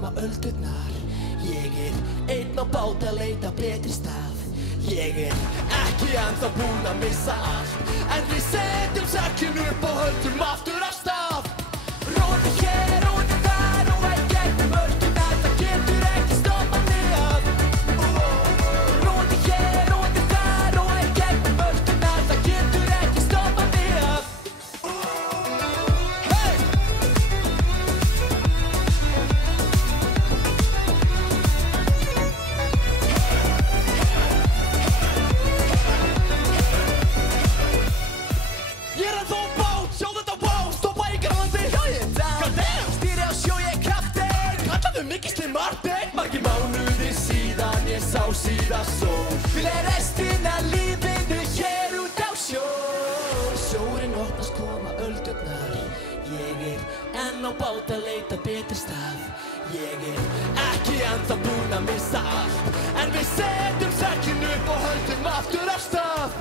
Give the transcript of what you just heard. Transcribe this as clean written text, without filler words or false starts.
koma öldurnar. Ég einn á bát að leita betri stað. Ég ekki ennþá búinn að missa allt, en við setjum sekkinn upp og höldum aftur af stað. Róandi hér, róandi þar og í gegnum öldurnar, það getur ekki stoppað mig af. Róandi hér, róandi þar og í gegnum öldurnar, það getur ekki stoppað mig af. Hey! Ég ennþá á bát, sjá þetta wow, stoppa í grandi, já ég down. Goddamn, stýri á sjó, ég kraftin, kallaðu mikið Slim Martin. Margir mánuðir síðan ég sá síðast sól, vil restina lífinu hér út á sjó. Sjórinn opnast koma öldurnar, ég enn á bát að leita betri stað. Ég ekki ennþá búinn að missa allt, en við setjum sekkinn upp og höldum aftur af stað.